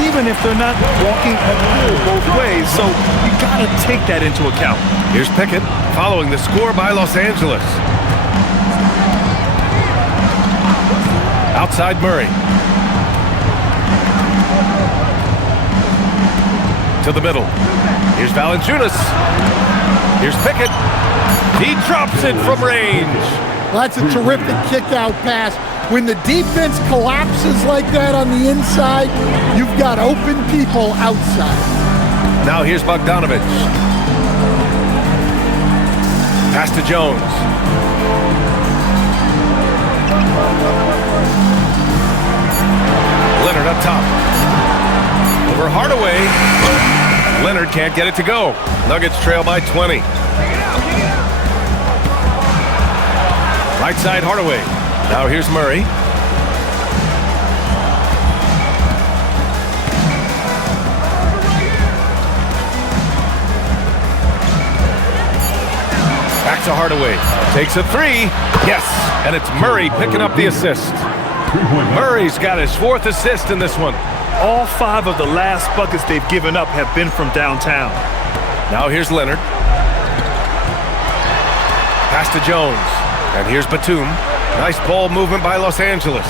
even if they're not walking a goal both ways, so you gotta take that into account. Here's Pickett following the score by Los Angeles. Outside Murray. To the middle. Here's Valanciunas. Here's Pickett. He drops it from range. That's a terrific kick-out pass. When the defense collapses like that on the inside, you've got open people outside. Now here's Bogdanovich. Pass to Jones. Leonard up top. Over Hardaway. Leonard can't get it to go. Nuggets trail by 20. Right side Hardaway. Now here's Murray. Back to Hardaway. Takes a three. Yes, and it's Murray picking up the assist. Murray's got his 4th assist in this one. All 5 of the last buckets they've given up have been from downtown. Now here's Leonard. Pass to Jones. And here's Batum. Nice ball movement by Los Angeles.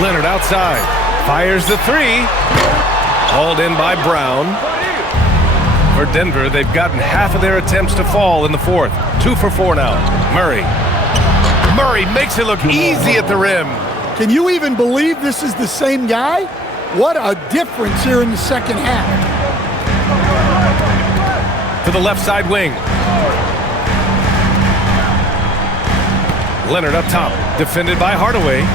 Leonard outside. Fires the three. Hauled in by Brown. For Denver, they've gotten half of their attempts to fall in the 4th. 2 for 4 now. Murray. Murray makes it look easy at the rim. Can you even believe this is the same guy? What a difference here in the second half. To the left side wing. Leonard up top, defended by Hardaway.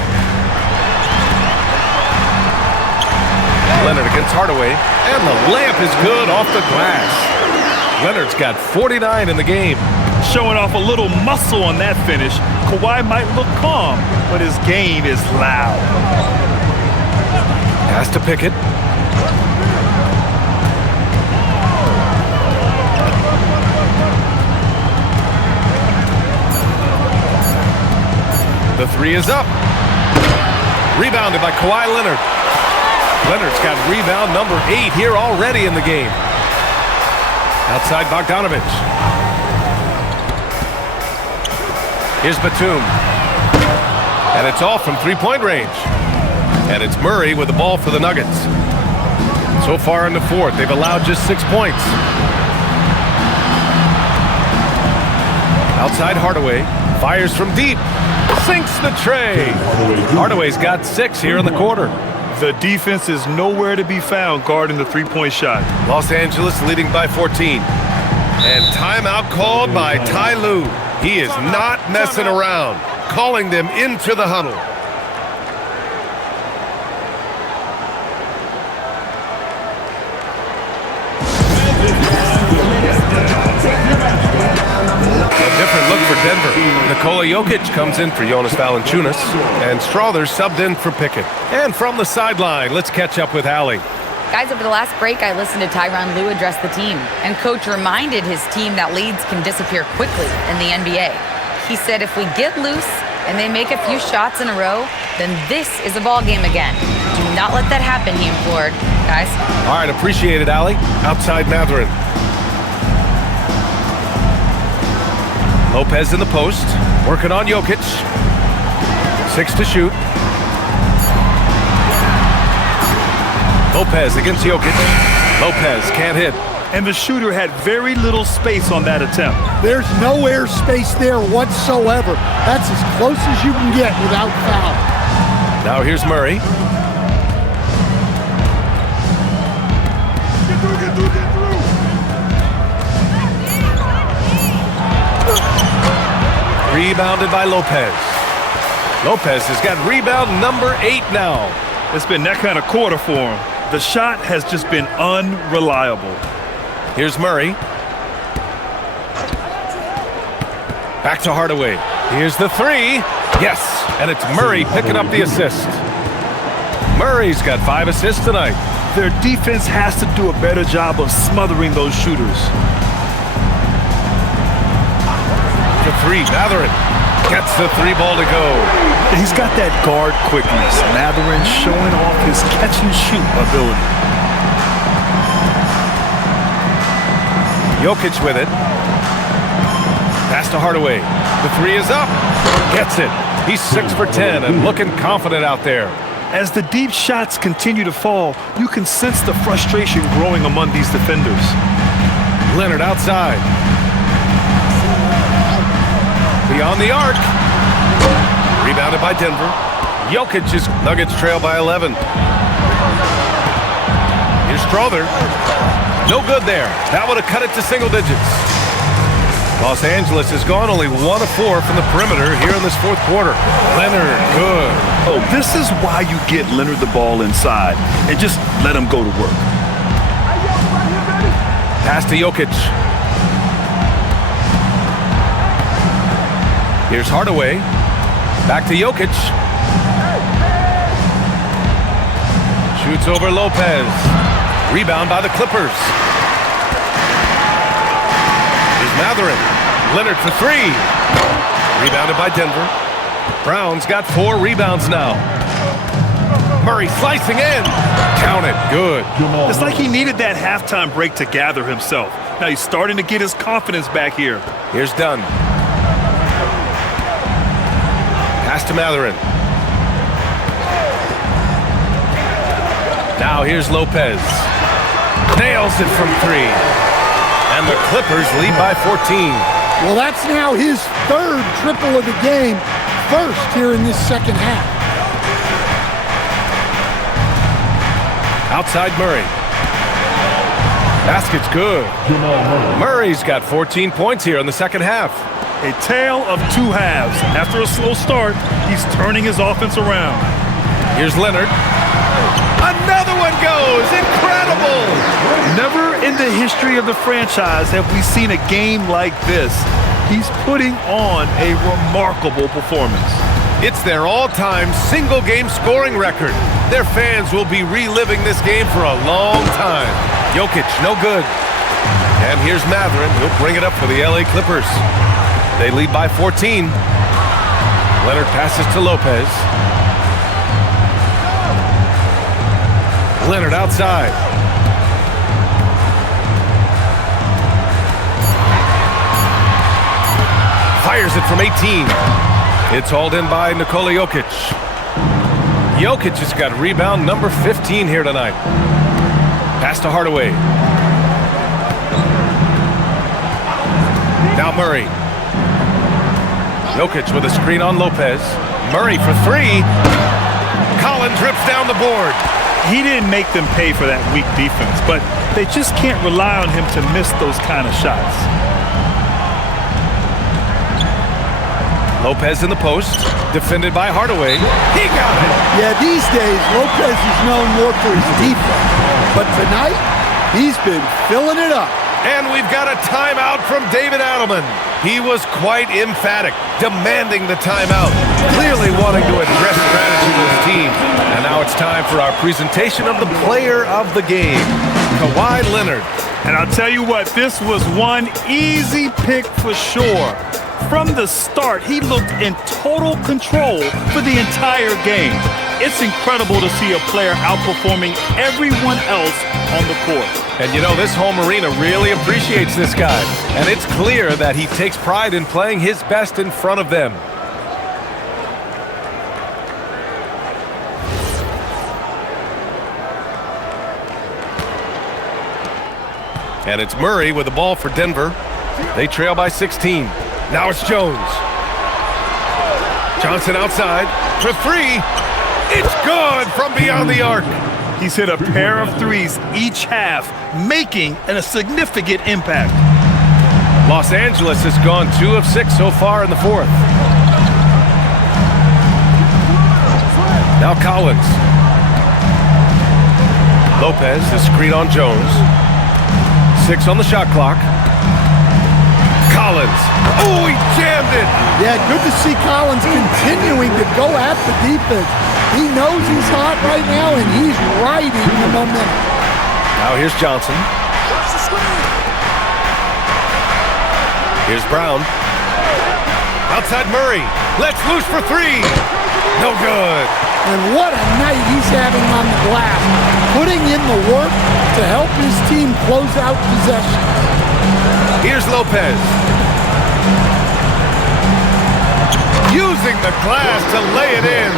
Leonard against Hardaway, and the layup is good off the glass. Leonard's got 49 in the game. Showing off a little muscle on that finish. Kawhi might look calm, but his game is loud. Pass to Pickett. The three is up. Rebounded by Kawhi Leonard. Leonard's got rebound number 8 here already in the game. Outside Bogdanovich. Here's Batum. And it's off from 3-point range. And it's Murray with the ball for the Nuggets. So far in the 4th, they've allowed just 6 points. Outside Hardaway. Fires from deep. Sinks the tray. Hardaway's got 6 here in the quarter. The defense is nowhere to be found guarding the 3-point shot. Los Angeles leading by 14. And timeout called by Ty Lue. He is not messing around, calling them into the huddle. A different look for Denver. Nikola Jokic comes in for Jonas Valanciunas, and Strother subbed in for Pickett. And from the sideline, let's catch up with Allie. Guys, over the last break, I listened to Tyronn Lue address the team, and Coach reminded his team that leads can disappear quickly in the NBA. He said if we get loose and they make a few shots in a row, then this is a ball game again. Do not let that happen, he implored. Guys. All right, appreciate it, Allie. Outside Mathurin. Lopez in the post, working on Jokic. 6 to shoot. Lopez against Jokic. Lopez can't hit. And the shooter had very little space on that attempt. There's no air space there whatsoever. That's as close as you can get without foul. Now here's Murray. Rebounded by Lopez. Lopez has got rebound number 8 now. It's been that kind of quarter for him. The shot has just been unreliable. Here's Murray. Back to Hardaway. Here's the three. Yes, and it's Murray picking up the assist. Murray's got 5 assists tonight. Their defense has to do a better job of smothering those shooters. The three, Mathurin gets the 3 ball to go. He's got that guard quickness. Mathurin showing off his catch and shoot ability. Jokic with it. Pass to to Hardaway. The three is up. Gets it. He's 6 for 10 and looking confident out there. As the deep shots continue to fall, you can sense the frustration growing among these defenders. Leonard outside. Beyond the arc. Rebounded by Denver. Jokic's Nuggets trail by 11. Here's Strother. No good there. That would have cut it to single digits. Los Angeles has gone only 1 of 4 from the perimeter here in this fourth quarter. Leonard, good. Oh, this is why you get Leonard the ball inside and just let him go to work. Pass to Jokic. Here's Hardaway. Back to Jokic. Shoots over Lopez. Rebound by the Clippers. Here's Mathurin. Leonard for 3. Rebounded by Denver. Brown's got 4 rebounds now. Murray slicing in. Count it. Good. It's like he needed that halftime break to gather himself. Now he's starting to get his confidence back here. Here's Dunn. Pass to Mathurin. Now here's Lopez. Nails it from 3. And the Clippers lead by 14. Well, that's now his 3rd triple of the game, first here in this second half. Outside Murray. Basket's good. Murray's got 14 points here in the second half. A tale of 2 halves. After a slow start, he's turning his offense around. Here's Leonard. Another one goes. Incredible. Never in the history of the franchise have we seen a game like this. He's putting on a remarkable performance. It's their all-time single-game scoring record. Their fans will be reliving this game for a long time. Jokic, no good. And here's Mathurin. He'll bring it up for the LA Clippers. They lead by 14. Leonard passes to Lopez. Leonard outside. Fires it from 18. It's hauled in by Nikola Jokic. Jokic has got rebound number 15 here tonight. Pass to Hardaway. Now Murray. Jokic with a screen on Lopez. Murray for 3. Collins rips down the board. He didn't make them pay for that weak defense, but they just can't rely on him to miss those kind of shots. Lopez in the post, defended by Hardaway. He got it! Yeah, these days, Lopez is known more for his defense. But tonight, he's been filling it up. And we've got a timeout from David Adelman. He was quite emphatic, demanding the timeout, clearly wanting to address strategy with his team. And now it's time for our presentation of the player of the game, Kawhi Leonard. And I'll tell you what, this was one easy pick for sure. From the start, he looked in total control for the entire game. It's incredible to see a player outperforming everyone else on the court. And you know, this home arena really appreciates this guy. And it's clear that he takes pride in playing his best in front of them. And it's Murray with the ball for Denver. They trail by 16. Now it's Jones. Johnson outside for 3. It's good from beyond the arc. He's hit a pair of threes each half, making a significant impact. Los Angeles has gone 2 of 6 so far in the fourth. Now Collins. Lopez, the screen on Jones. 6 on the shot clock. Collins. Oh, he jammed it. Yeah, good to see Collins continuing to go at the defense. He knows he's hot right now, and he's riding the momentum. Now here's Johnson. Here's Brown. Outside Murray. Let's loose for 3. No good. And what a night he's having on the glass, putting in the work to help his team close out possession. Here's Lopez. using the glass to lay it in.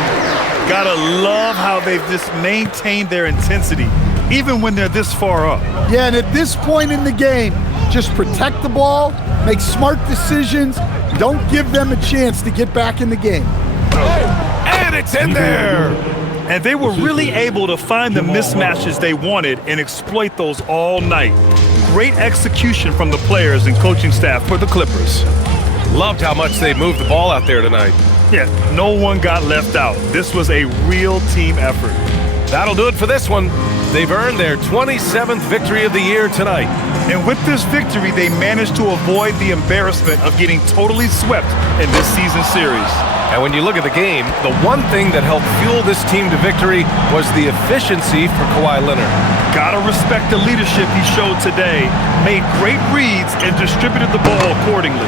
Gotta love how they've just maintained their intensity, even when they're this far up. Yeah, and at this point in the game, just protect the ball, make smart decisions, don't give them a chance to get back in the game. And it's in there. And they were really able to find the mismatches they wanted and exploit those all night. Great execution from the players and coaching staff for the Clippers. Loved how much they moved the ball out there tonight. Yeah, no one got left out. This was a real team effort. That'll do it for this one. They've earned their 27th victory of the year tonight. And with this victory, they managed to avoid the embarrassment of getting totally swept in this season series. And when you look at the game, the one thing that helped fuel this team to victory was the efficiency for Kawhi Leonard. Gotta respect the leadership he showed today, made great reads, and distributed the ball accordingly.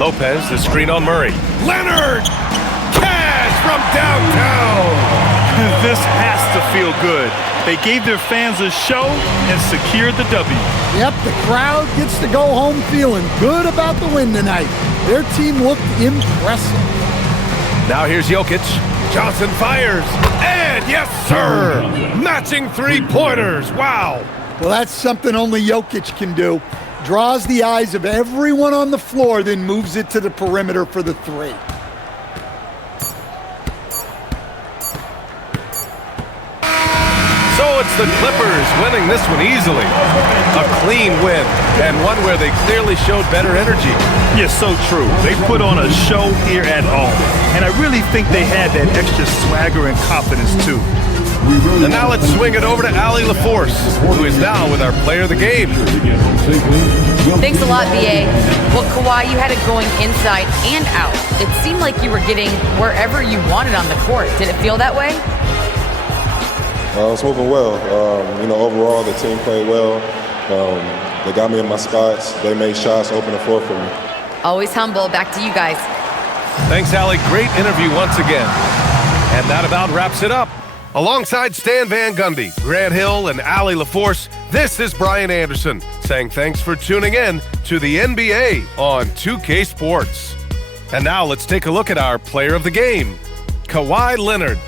Lopez, the screen on Murray. Leonard! Cash from downtown! This has to feel good. They gave their fans a show and secured the W. Yep, the crowd gets to go home feeling good about the win tonight. Their team looked impressive. Now here's Jokic. Johnson fires. And yes, sir! Matching three-pointers. Wow! Well, that's something only Jokic can do. Draws the eyes of everyone on the floor, then moves it to the perimeter for the three. So it's the Clippers winning this one easily. A clean win, and one where they clearly showed better energy. Yes, so true. They put on a show here at home. And I really think they had that extra swagger and confidence, too. And now let's swing it over to Allie LaForce, who is now with our player of the game. Thanks a lot, B.A. Well, Kawhi, you had it going inside and out. It seemed like you were getting wherever you wanted on the court. Did it feel that way? It's moving well. Overall, the team played well. They got me in my spots. They made shots, open the floor for me. Always humble. Back to you guys. Thanks, Allie. Great interview once again. And that about wraps it up. Alongside Stan Van Gundy, Grant Hill, and Allie LaForce, this is Brian Anderson saying thanks for tuning in to the NBA on 2K Sports. And now let's take a look at our player of the game, Kawhi Leonard.